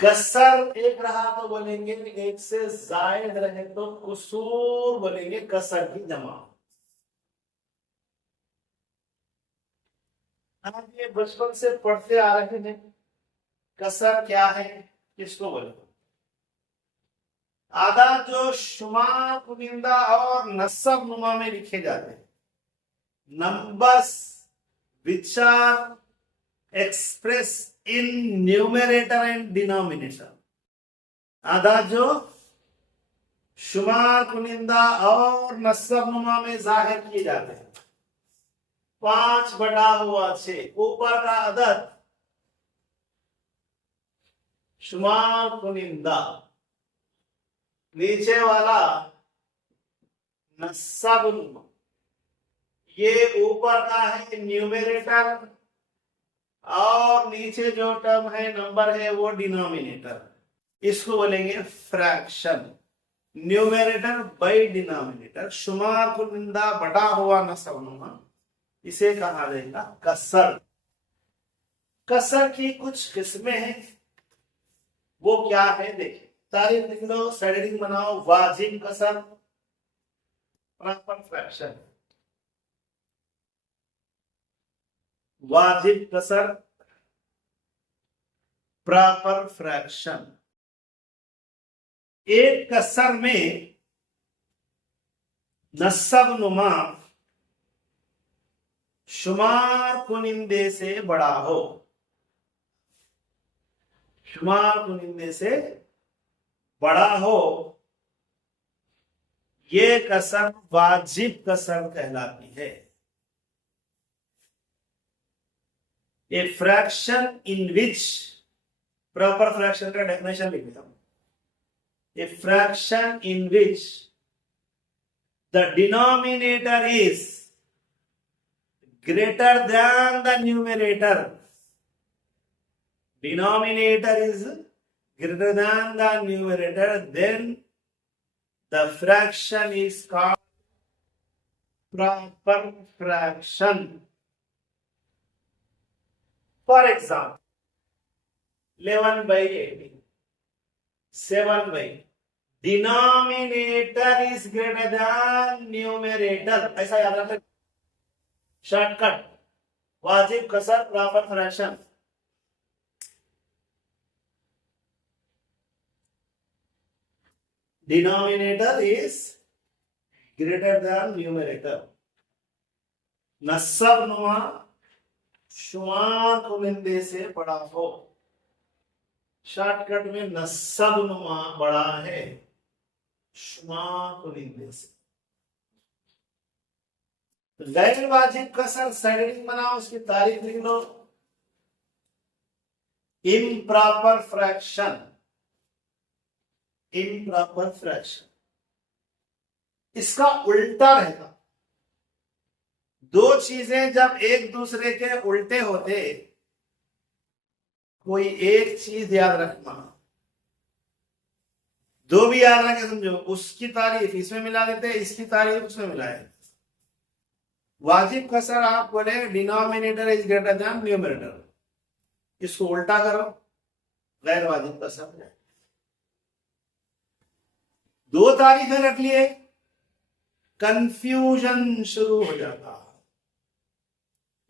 कसर एक रहा तो बोलेंगे एक से जायद रहे तो कुसूर बोलेंगे, कसर की जमा। आप ये बचपन से पढ़ते आ रहे हैं, कसर क्या है, किसको बोले? आधा जो शुमार कुनिंदा और नसब नुमा में लिखे जाते हैं, numbers which are express in numerator and denominator. आधा जो शुमार कुनिंदा और नसब नुमा में जाहिर किए जाते हैं, 5/6। ऊपर का अदद शुमार कुनिंदा, नीचे वाला नसब नुमा। ये ऊपर का है न्यूमरेटर और नीचे जो टर्म है नंबर है वो डिनोमिनेटर। इसको बोलेंगे फ्रैक्शन। न्यूमरेटर बाई डिनोमिनेटर, शुमार कुनिंदा बटा हुआ नसब नुमा, इसे कहा जाएगा कसर। कसर की कुछ किस्में हैं, वो क्या है देखिए। तारीफ लिख लो, शेडिंग बनाओ। वाजिब कसर, प्रॉपर फ्रैक्शन। वाजिब कसर, प्रॉपर फ्रैक्शन। एक कसर में नसब नुमा शुमार कुनिंदे से बड़ा हो, शुमार कुनिंदे से बड़ा हो, ये कसर वाजिब कसर कहलाती है। A fraction in which, proper fraction का डेफिनेशन लिख देता हूं। A fraction in which the denominator is greater than the numerator. Denominator is greater than the numerator, then the fraction is called proper fraction. For example, 11/18, 7/, denominator is greater than numerator, ऐसा याद रखना। Shortcut, वाजिब कसर, proper fraction. Denominator is greater than numerator. नसब नुमा शुमार कुनिंदे से बड़ा हो। शॉर्टकट में नसब नुमा बड़ा है शुमार कुनिंदे से। गैर वाजिब कसर, शेडिंग बनाओ, उसकी तारीफ लिख लो। Improper fraction, improper fraction. इसका उल्टा रहेगा। दो चीजें जब एक दूसरे के उल्टे होते, कोई एक चीज याद रखना, दो भी याद रखे समझो, उसकी तारीफ इसमें मिला देते, इसकी तारीफ उसमें मिलाए। वाजिब कसर आप बोले denominator is greater than numerator, इसको उल्टा करो, गैर वाजिब कसर। दो तारीफें रख लिए, कंफ्यूजन शुरू हो जाता है,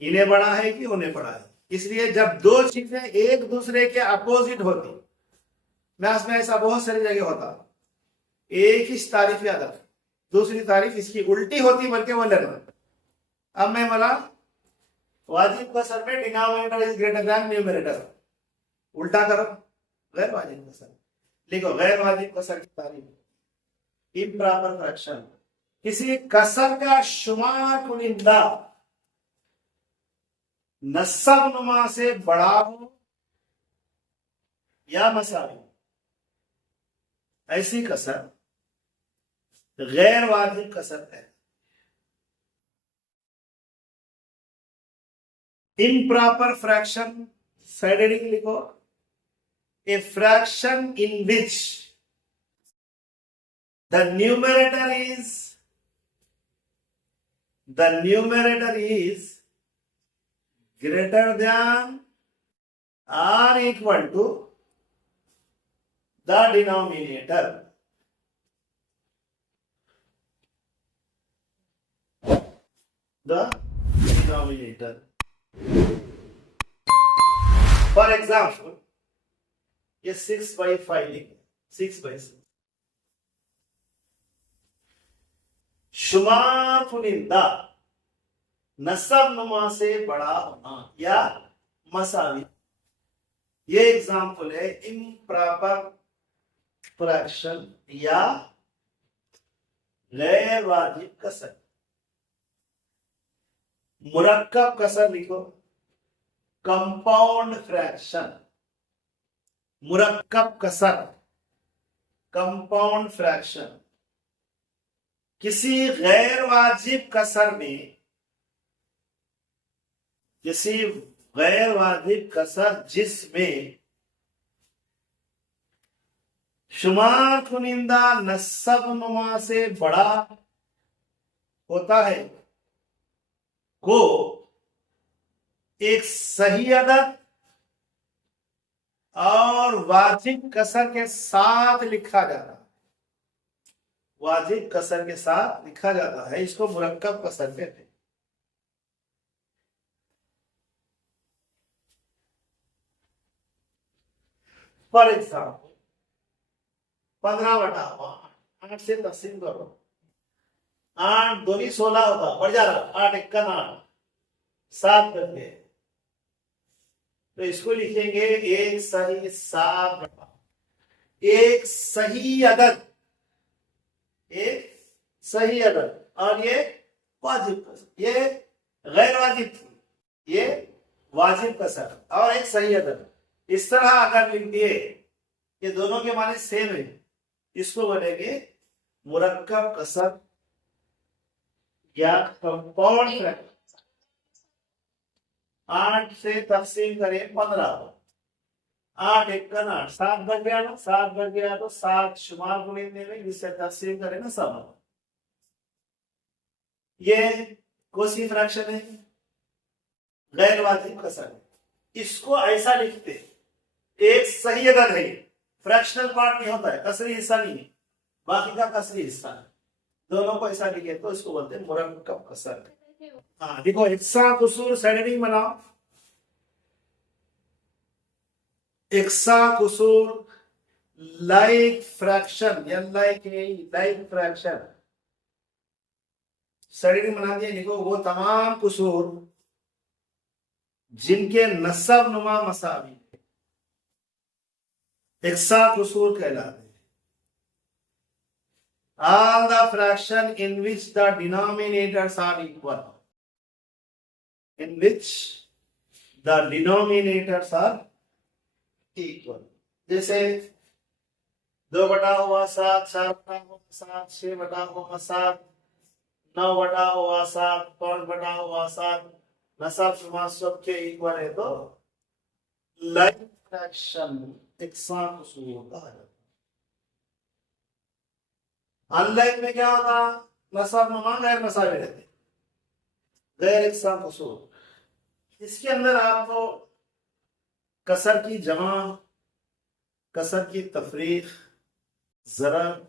इन्हें बड़ा है कि उन्हें बड़ा है। इसलिए जब दो चीजें एक दूसरे के अपोजिट होती, मैथ्स में ऐसा बहुत सारी जगह होता, एक ही तारीफ याद रख, दूसरी तारीफ इसकी उल्टी होती, बल्कि वो लेना। अब मैं बोला वाजिब कसर में denominator is greater than numerator, उल्टा करो, गैर वाजिब कसर लिखो। गैर वाजिब कसर की तारीफ, इम्प्रॉपर फ्रैक्शन। किसी कसर का शुमार कुनिंदा नसब नुमा से बड़ा हो या मसावी, ऐसी कसर गैर वाजिब कसर है। इम्प्रॉपर फ्रैक्शन, शेडिंग लिखो। A fraction in which the numerator is greater than or equal to the denominator for example ये 6/5 लिखें, 6/6 शुमार चुनिंदा नसब नुमा से बड़ा होना या मसावी। ये एग्जाम्पल है इम्प्रॉपर फ्रैक्शन या गैर वाजिब कसर। मुरक्कब कसर लिखो, कंपाउंड फ्रैक्शन। मुरक्कब कसर, कंपाउंड फ्रैक्शन। किसी गैर वाजिब कसर में, किसी गैर वाजिब कसर जिसमें शुमार चुनिंदा नसब नुमा से बड़ा होता है को एक सही अदद और वाजिब कसर के साथ लिखा जाता है। वाजिब कसर के साथ लिखा जाता है, इसको मुरक्कब कसर कहते हैं। फॉर एग्जाम्पल 15/8 से तकसीम करो। 8 दूनी 16 होता, बढ़ जा रहा, 8 1 8 7 करके, तो इसको लिखेंगे एक सही 7 एक सही अदद, एक सही अदद। और ये वाजिब कसर, ये गैर वाजिब थी, ये वाजिब कसर और एक सही अदद। इस तरह अगर लिख दिए, ये दोनों के माने सेम है, इसको बोलेंगे मुरक्कब कसर या कंपाउंड फ्रैक्शन। 8 से तकसीम करें 15, 8 1 8 7 बन गया ना, 7 बन गया तो 7 शुमार गुणित में जिससे तकसीम करें ना 7। ये कौन-सी फ्रैक्शन है? गैर वाजिब कसर। इसको ऐसा लिखते, एक सही अदद है, फ्रैक्शनल पार्ट नहीं होता है, कसरी हिस्सा नहीं है, बाकी का कसरी हिस्सा है, दोनों को ऐसा लिखे तो इसको बोलते हैं मुरक्कब कसर। हाँ देखो, इक्सा कुसूर सेडनिंग बनाओ। इक्सा कुसूर लाइक फ्रैक्शन या लाइक फ्रैक्शन सेडनिंग बना दिया। लिखो वो तमाम कुसूर जिनके नसब नुमा मसावी इक्सा कुसूर कहलाते हैं। All the fraction in which the denominators are equal, in which the denominators are equal, जैसे 2/7, 4/7, 6/7, 9/7, 5/7 नसब नुमा सबके इक्वल है तो लाइक फ्रैक्शन इक्सा कुसूर कहा जाता है। अनलाइक में क्या होता, नसब नुमा गैर मसावी रहते, गैर इक्सा कुसूर। इसके अंदर आपको कसर की जमा, कसर की तफरीक, ज़रब,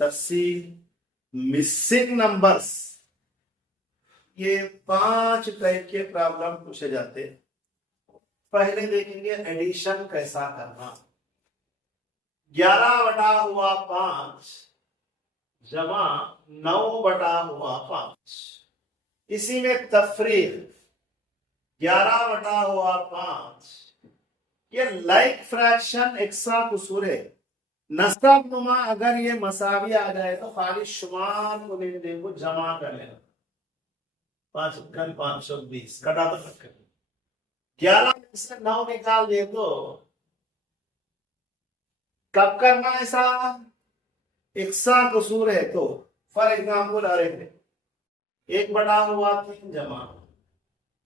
तफसील, मिसिंग नंबर्स, ये 5 टाइप के प्रॉब्लम पूछे जाते। पहले देखेंगे एडिशन कैसा करना। 11/5 जमा 9/5, इसी में तफरीक 11/5, ये लाइक फ्रैक्शन इक्सा कुसूर है। नसब नुमा अगर ये मसावी आ जाए तो खाली शुमार को लेने को जमा कर लेना, 5 × 520 कटा तो मत कर। 11 में से 9 निकाल दे तो कब करना ऐसा? इक्सा कुसूर है तो फॉर एग्जाम्पल आ रहे थे 1/3 जमा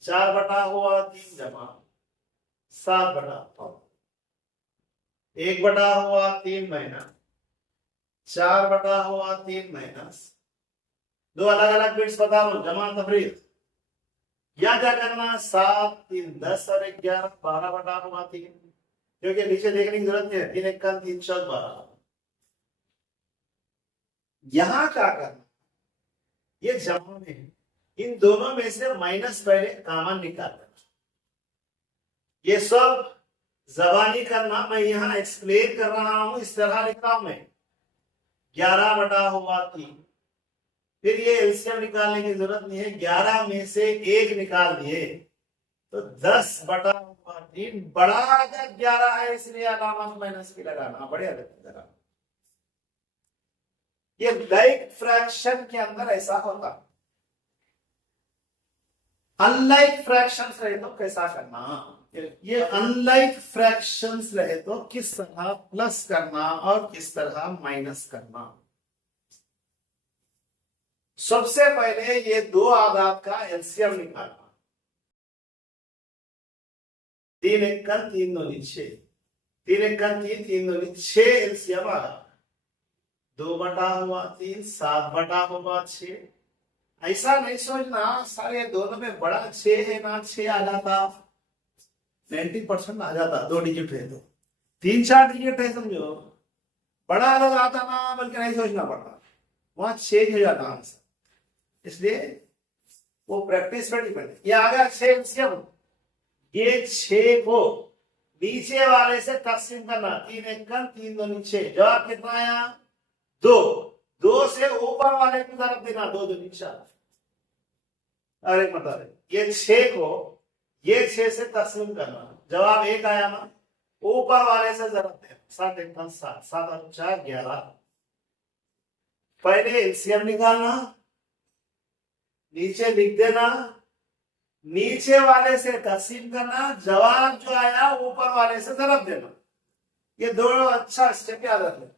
4/3 जमा 7/5, 1/3 माइनस 4/3 माइनस, दो अलग अलग बिट्स बता लो, जमा तफरीक। या क्या करना, 7 3 10 और 11 12/3, क्योंकि नीचे देखने की जरूरत नहीं है। 3 1 3 4 12। यहां क्या करना, ये जमा में है, इन दोनों में से माइनस पहले कॉमन निकालना। ये सब जबानी करना, मैं यहां एक्सप्लेन कर रहा हूं, इस तरह लिख रहा हूं मैं 11 बटा हुआ 3। फिर ये एलसीएम निकालने की जरूरत नहीं है, 11 में से 1 निकाल दिए तो 10 बटा हुआ 3। बड़ा अदद 11 है, इसलिए अलामत माइनस की लगाना, बड़े अदद की लगाना। ये लाइक फ्रैक्शन के अंदर ऐसा होता। अनलाइक फ्रैक्शंस रहे तो कैसा करना, ये अनलाइक फ्रैक्शंस रहे तो किस तरह प्लस करना और किस तरह माइनस करना। सबसे पहले ये दो आदाद का एलसीएम निकालना। 3 1 3 2 6, 3 1 3 3 2 6 एलसीएम आ रहा। 2 बटा हुआ 3, 7 बटा हुआ 6। ऐसा नहीं सोचना सारे दोनों में बड़ा 6 है ना, 6 आ जाता, 90% आ जाता, 2 डिजिट है तो 3 4 डिजिट है समझो, बड़ा अलग आता ना, बल्कि नहीं सोचना पड़ता, वहां 6 हो जाता आंसर। इसलिए वो प्रैक्टिस पर डिपेंड। ये आ गया 6 एलसीएम। ये 6 को नीचे वाले से तकसीम करना। 3 1 3 2 6, जवाब कितना आया 2। 2 से ऊपर वाले की तरफ देना, 2 2 4। अरे मतलब ये 6 को ये 6 से तकसीम करना, जवाब 1 आया ना, ऊपर वाले से जरूरत देना। 7 1 7, 7 और 4 11। पहले एलसीएम निकालना, नीचे लिख देना, नीचे वाले से तकसीम करना, जवाब जो आया ऊपर वाले से जरूरत देना। ये दोनों अच्छा स्टेप याद रखना।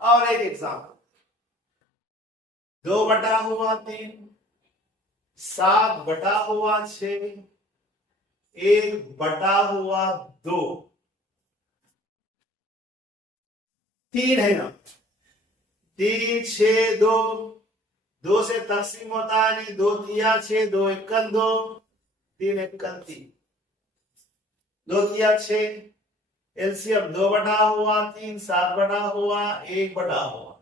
और एक एग्जाम्पल, 2 बटा हुआ 3, 7 बटा हुआ 6, 1 बटा हुआ 2। 3 है ना, 3 6 2, 2 से तकसीम होता है नहीं, 2 3 6, 2 1 2, 3 1 3, 2 3 6। एलसीएम 2 बटा हुआ 3, 7 बटा हुआ 1 बटा हुआ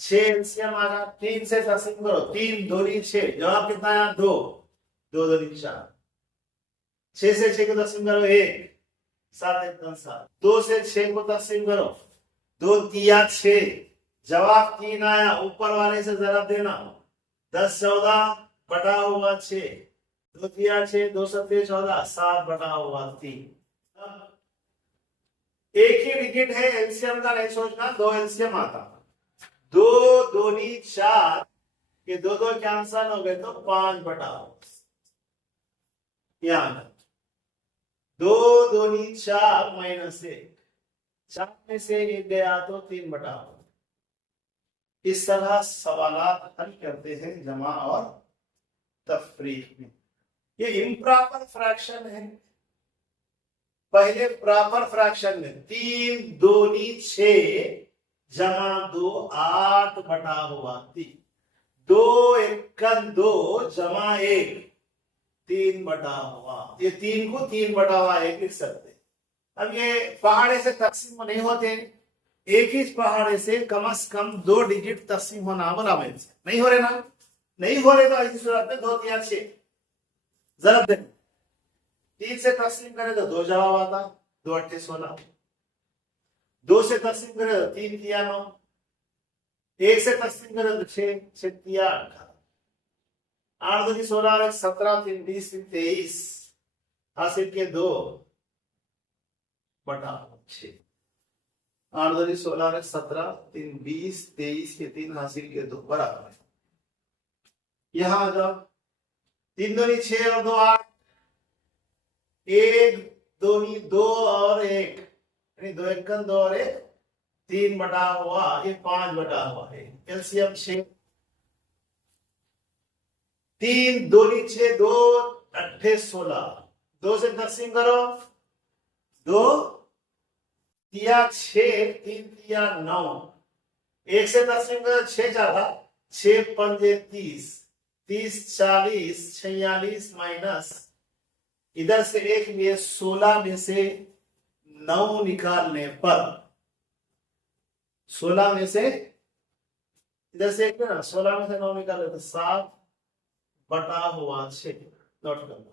6। एलसीएम आ गया, 3 से तकसीम करो, 3 2 6, जवाब कितना आया 2, 2 2 4। 6 से 6 को तकसीम करो 1, 7 1 7। 2 से 6 को तकसीम करो, 2 3 6, जवाब 3 आया, ऊपर वाले से जरा देना, 10 14 बटा हुआ 6, 2 3 6, 2 7 14, 7 बटा हुआ 3। एक ही डिजिट है, एलसीएम का नहीं सोचना, 2 एलसीएम आता, 2 2 4, ये 2 2 कैंसल हो गए तो 5 बटा, यहां 2 2 4 माइनस 1, 4 में से 1 गया तो 3 बटा। इस तरह सवालात हल करते हैं जमा और तफरीक में। ये इम्प्रॉपर फ्रैक्शन है। पहले प्रॉपर फ्रैक्शन में 3 2 6 जमा 2 8 बटा हुआ 3, 2 1 2 जमा 1 3 बटा हुआ। ये 3 को 3 बटा हुआ 1 लिख सकते। अब ये पहाड़े से तकसीम नहीं होते, एक ही पहाड़े से कम 2 डिजिट तकसीम होना बोला मैं, नहीं हो रहे ना, नहीं हो रहे तो ऐसी सूरत में 2 3 6 जरूरत दे। 3 से तकसीम करे तो 2 जवाब आता, 2 8 16। 2 से तकसीम करे तो 3 3 9, 1 से तकसीम करे तो 6 6 3 18, 8 2 16, 17 3 20 23, हासिल के 2 बटा 6, 8 2 16, 17 3 20 23 के 3, हासिल के 2 बराबर। यहां आ जाओ, 3 2 6 और 2 8, 1 2 2 और 1, 2 1 2 और 1, 3 बटा हुआ, ये 5 बटा हुआ है। एलसीएम 6, 3 2 6 2 8 16, 2 से तकसीम करो, 2 3 6, 3 3 9, 1 से तकसीम करो 6 4, 6 5 30, 30 40 46 माइनस, इधर से 1 लिए 16 में से 9 निकालने पर 16 में से इधर से एक ना 16 में से 9 निकाले तो 7/6 नोट करना।